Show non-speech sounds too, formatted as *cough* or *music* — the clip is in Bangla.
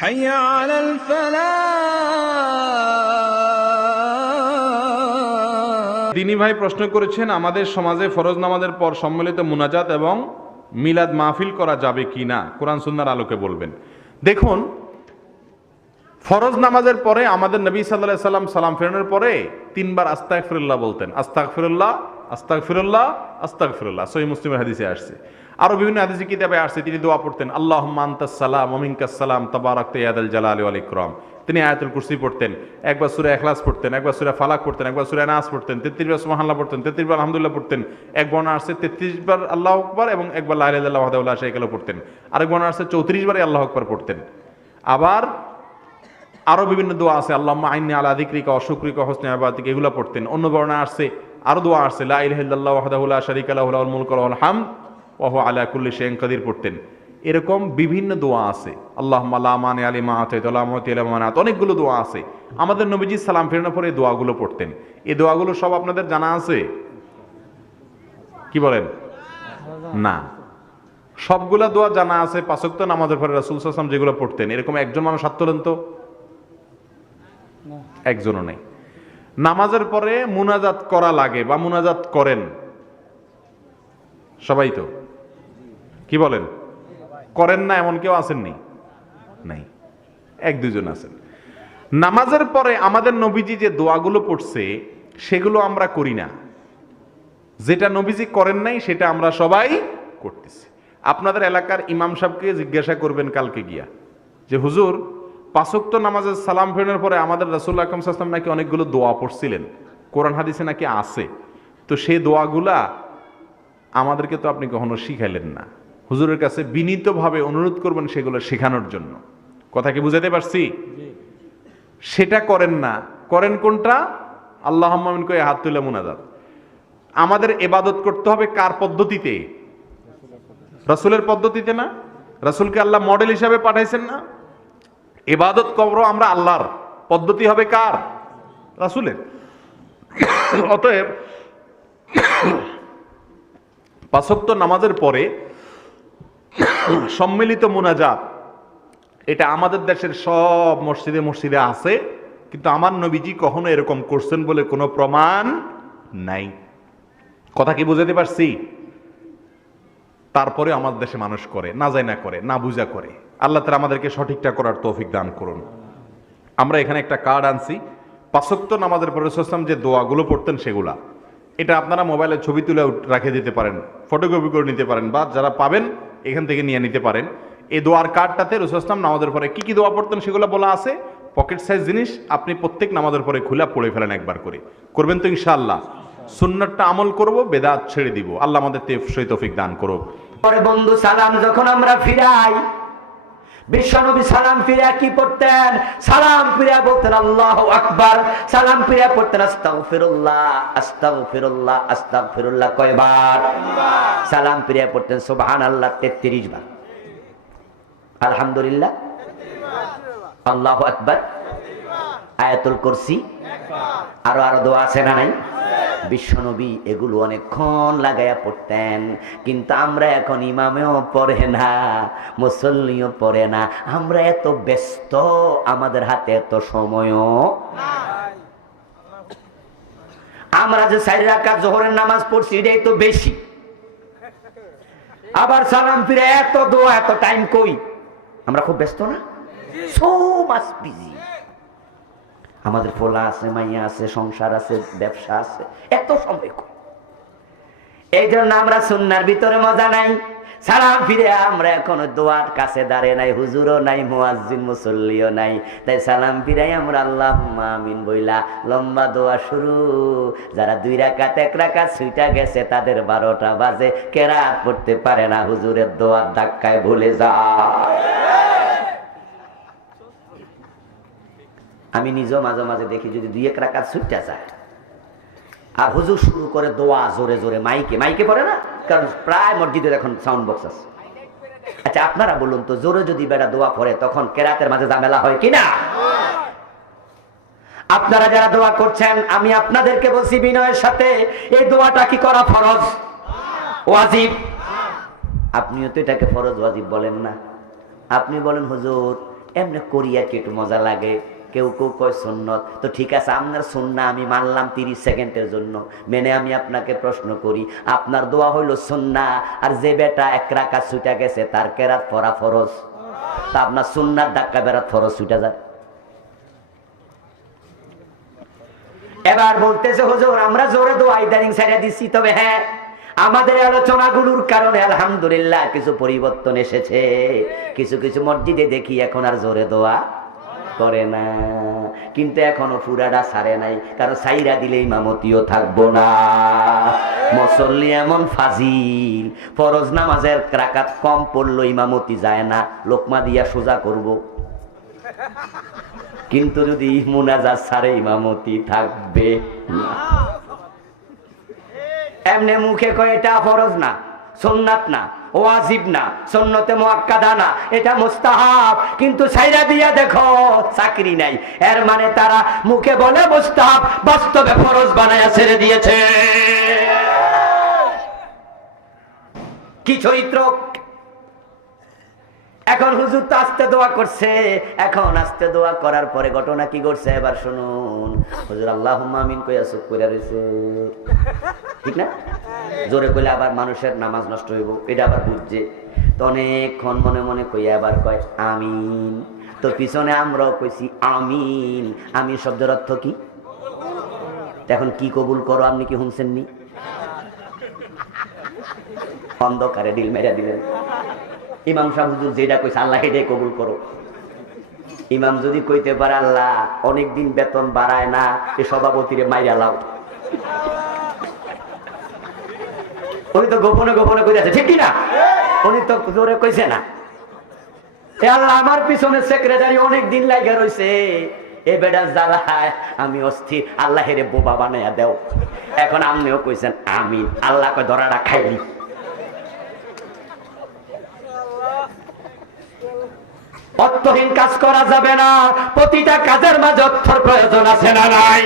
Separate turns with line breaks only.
حي على الفلاح
দিনী ভাই প্রশ্ন করেছেন আমাদের সমাজে ফরজ নামাজের পর সম্মিলিত মুনাজাত এবং মিলাদ মাহফিল করা যাবে কি না কোরআন সুন্নার আলোকে বলবেন দেখুন ফরজ নামাজের পরে আমাদের নবী সাল্লাহ সাল্লাম সালাম ফেরানোর পরে তিনবার আস্তাক ফিরুল্লাহ বলতেন আস্তাক ফিরুল্লাহ আস্তাক ফিরুল্লাহ আস্তাক ফিরুল্লাহ সহি মুসলিমের হাদিসে আসছে আরও বিভিন্ন হাদিসে কিতাবে আসছে, তিনি দোয়া পড়তেন আল্লাহ মান্তাসালাম অমিনকাসালাম তবারক ইয়াদাল জালাল আল ইকরাম। তিনি আয়াতুল কুরসি পড়তেন, একবার সুরে এখলাস পড়তেন, একবার সুরে ফালাক পড়তেন, একবার সুরে নাস পড়তেন, তেত্রিশ বার সুবহানাল্লাহ পড়তেন, তেত্রিশ বার আলহামদুলিল্লাহ পড়তেন, এক বর্ণা আসছে তেত্রিশবার আল্লাহ আকবার এবং একবার লাহ আল্লাহ ওয়াহদাহুল্লাহ শাইকালও পড়তেন, আরেক বর্ণা আসছে চৌত্রিশ বারে আল্লাহ আকবার পড়তেন। আবার আরও বিভিন্ন দোয়া আছে আল্লাহ আইনি আলা দিক্রিকা অশুক্রিকা হোসনে আবাদিক, এগুলো পড়তেন। অন্য বর্ণা আসছে, আরও দোয়া আসছে, লা ইলাহা ইল্লাল্লাহু ওয়াহদাহু লা শারীকা লাহু লাহুল মুলকু হামদ আলা কুল্লি শাইইন কাদির পড়তেন। এরকম বিভিন্ন দোয়া আছে। আল্লাহ লা মানে আলী মা আতাইত লা মুতি ইলা মানাত অনেকগুলো দোয়া আছে। আমাদের নবীজি সালাম ফেরানোর পরে এই দোয়াগুলো পড়তেন। এই দোয়াগুলো সব আপনাদের জানা আছে? কি বলেন? না। সবগুলা দোয়া জানা আছে। পাঁচক্ত নামাজের পরে রাসূল সাল্লাল্লাহু যেগুলো পড়তেন এরকম একজন মানুষ হাত তোলেন তো? একজনও নেই। নামাজের পরে মুনাজাত করা লাগে বা মুনাজাত করেন। সবাই তো? কি বলেন? করেন না এমন কেউ আছেননি? নাই। এক দুজন আছেন। নামাজের পরে আমাদের নবীজি যে দোয়াগুলো পড়ছে, সেগুলো আমরা করি না। যেটা নবীজি করেন নাই, সেটা আমরা সবাই করতেছি। আপনাদের এলাকার ইমাম সাহেবকে জিজ্ঞাসা করবেন কালকে গিয়া যে, হুজুর পাঁচক্ত নামাজের সালাম ফেরানোর পরে আমাদের রাসুল আকরম সাল্লাম নাকি অনেকগুলো দোয়া পড়ছিলেন? কোরআন হাদিসে নাকি আছে। তো সেই দোয়াগুলা আমাদেরকে তো আপনি কখনো শিখাইলেন না। হুজুরের কাছে বিনীতভাবে অনুরোধ করবেন সেগুলো শেখানোর জন্য। কথা কি বুঝাতে পারছি? সেটা করেন না। করেন কোনটা? আল্লাহ মামিন কয়ে হাত তুলে মুনাজাত। আমাদের এবাদত করতে হবে কার পদ্ধতিতে? রাসুলের পদ্ধতিতে না? রাসুলকে আল্লাহ মডেল হিসাবে পাঠাইছেন না? এবাদত করব আমরা আল্লাহর। পদ্ধতি হবে কার? রাসুলের। অতএব পাঁচক্ত নামাজের পরে *coughs* সম্মিলিত মুনাজাত। এটা আমাদের দেশের সব মসজিদে মসজিদে আছে, কিন্তু আমার নবীজি কখনো এরকম করছেন বলে কোনো প্রমাণ নাই। কথা কি বুঝাতে পারছি? তারপরে আমার দেশে মানুষ করে, না যায় না করে, না বুঝা করে। আল্লাহ তালা আমাদেরকে সঠিকটা করার তৌফিক দান করুন। আমরা এখানে একটা কার্ড আনছি, পাঁচক্ত নামাজের পরে ইসলাম যে দোয়াগুলো পড়তেন সেগুলা। এটা আপনারা মোবাইলে ছবি তুলে রাখে দিতে পারেন, ফটোকপি করে নিতে পারেন, বা যারা পাবেন এখান থেকে নিয়ে নিতে পারেন। এই দোয়ার কার্ডটাতে রসুলাম নামাজের পরে কি কি দোয়া পড়তেন সেগুলো বলা আছে। পকেট সাইজ জিনিস আপনি প্রত্যেক নামাজের পরে খুলে পড়ে ফেলেন একবার করে। করবেন তো ইনশাআল্লাহ। সুন্নারটা আমল করব, বেদাত ছেড়ে দিব। আল্লাহ আমাদের তেফ সৈতফিক দান করব
পরে বন্ধু সালাম, যখন আমরা ফিরাই বিশ্বনবী সালাম ফিরা কি পড়তেন? সালাম ফিরা বলতেন, আল্লাহ আকবার। সালাম ফিরা পড়তেন, আস্তাগফিরুল্লাহ আস্তাগফিরুল্লাহ আস্তাগফিরুল্লাহ। কয়বার? সালাম ফিরা পড়তেন, সুবহানাল্লাহ 33 বার। আলহামদুলিল্লাহ। আল্লাহ আকবার। আয়াতুল কুরসি। আরও আরও দোয়া আছে না নাই? বিশ্বনবী এগুলো অনেকক্ষণ লাগাইয়া পড়তেন। কিন্তু আমরা এখন ইমামেও পড়ে না মুসল্লিও পড়ে না। আমরা এত ব্যস্ত আমাদের হাতে এত সময়ও আমরা যে সাইড রাখা জোহরের নামাজ পড়ছি এটাই তো বেশি। আবার সালাম ফিরে এত দোয়া এত টাইম কই? আমরা খুব ব্যস্ত না? সো মাস বিজি আমাদের ফোলা আছে, মাইয়া আছে, সংসার আছে, ব্যবসা আছে, এত সময় কই? এই জন্য আমরা সুন্নার ভিতরে মজা নাই। সালাম ফিরে আমরা এখনও দোয়ার কাছে দাঁড়িয়ে নাই, হুজুরও নাই, মুয়াজ্জিন মুসল্লিও নাই। তাই সালাম ফিরাই আমরা আল্লাহ আমিন বইলা লম্বা দোয়া শুরু। যারা দুই রাকাত, এক রাকাত ছুইটা গেছে, তাদের বারোটা বাজে, কেরাত পড়তে পারে না, হুজুরের দোয়ার ধাক্কায় ভুলে যায়। আমি নিজেও মাঝে মাঝে দেখি যদি দুই এক রাকাত ছুটতে যায়। আর হুজুর শুরু করে দোয়া জোরে জোরে, মাইকে মাইকে পড়ে না? কারণ প্রায় মসজিদের এখন সাউন্ড বক্স আছে। আচ্ছা আপনারা বলুন তো, জোরে যদি বেড়া দোয়া পড়ে, তখন কেরাতের মাঝে ঝামেলা হয় কিনা আপনারা যারা দোয়া করছেন, আমি আপনাদেরকে বলছি বিনয়ের সাথে, এই দোয়াটা কি করা ফরজ? ওয়াজিব। আপনিও তো এটাকে ফরজ ওয়াজিব বলেন না। আপনি বলেন, হুজুর, এমনি করিয়া কি একটু মজা লাগে? কেউ কেউ কয় সুন্নত। তো ঠিক আছে, আপনার সুন্না আমি মানলাম তিরিশ সেকেন্ডের জন্য। মেনে আমি আপনাকে প্রশ্ন করি, আপনার দোয়া হইল সুন্না, আর যে বেটা এক রাখা ছুটা গেছে, তার কেরাত পরা ফরজ। তা আপনার সুন্নার ডাক্কা বেড়াত ফরজ ছুটা যায়। এবার বলতেছে, হুজুর, আমরা জোরে দোয়া ইদানিং ছেড়ে দিচ্ছি, তবে হ্যাঁ আমাদের আলোচনাগুলোর কারণে আলহামদুলিল্লাহ কিছু পরিবর্তন এসেছে। কিছু কিছু মসজিদে দেখি এখন আর জোরে দোয়া করে না। কিন্তু এখনও ফুরাডা সারে নাই কারণ সাইরা দিলে ইমামতিও থাকব না। মুসল্লি এমন ফাজিল, ফরজ নামাজের রাকাত কম পড়ল ইমামতি যায় না, লোকমা দিয়া সোজা করব। কিন্তু যদি মুনাজাত সারে ইমামতি থাকবে। এমনি মুখে কয় এটা ফরজ না, সুন্নাত না। ওয়াজিব না, সুন্নতে মুআক্কাদা না, এটা কিন্তু ছাইরা দিয়া দেখো, চাকরি নাই। এর মানে তারা মুখে বলে বাস্তবে ফরজ বানায়া ছেড়ে দিয়েছে। কি চরিত্র? এখন হুজুর তো আস্তে দোয়া করছে। এখন আস্তে দোয়া করার পরে ঘটনা কি ঘটছে? এবার শুনুন। হুজুর আল্লাহ আমিন কইয়া চুপ করে রয়েছে ঠিক না? জোরে কইলে আবার মানুষের নামাজ নষ্ট হইব, এটা আবার বুঝছে। তো অনেকক্ষণ মনে মনে কইয়া আবার কয়, আমিন। তো পিছনে আমরাও কইছি, আমিন। আমিন শব্দের অর্থ কি? এখন কি কবুল করো, আপনি কি শুনছেননি? অন্ধকারে ডিল মেরা দিলেন। ইমাম সাহেব হুজুর যেটা কইছে, আল্লাহ এটাই কবুল করো। ইমাম যদি কইতে পারে, আল্লাহ, অনেকদিন বেতন বাড়ায় না, এ সভাপতিরে মাইরা লাও। উনি তো গোপনে গোপনে কইতেছে ঠিক কি না? উনি তো জোরে কইছে না। আল্লাহ, আমার পিছনে সেক্রেটারি অনেক দিন লাগা রইছে। এ বেটা জ্বালায়, আমি অস্থির আল্লাহ হেরে বোবা বানাইয়া দেও। এখন আপনিও কইছেন আমি আল্লাহ কয় ধরাটা খাইলি। অর্থহীন কাজ করা যাবে না। প্রতিটা কাজের মাঝে অর্থর প্রয়োজন আছে না নাই?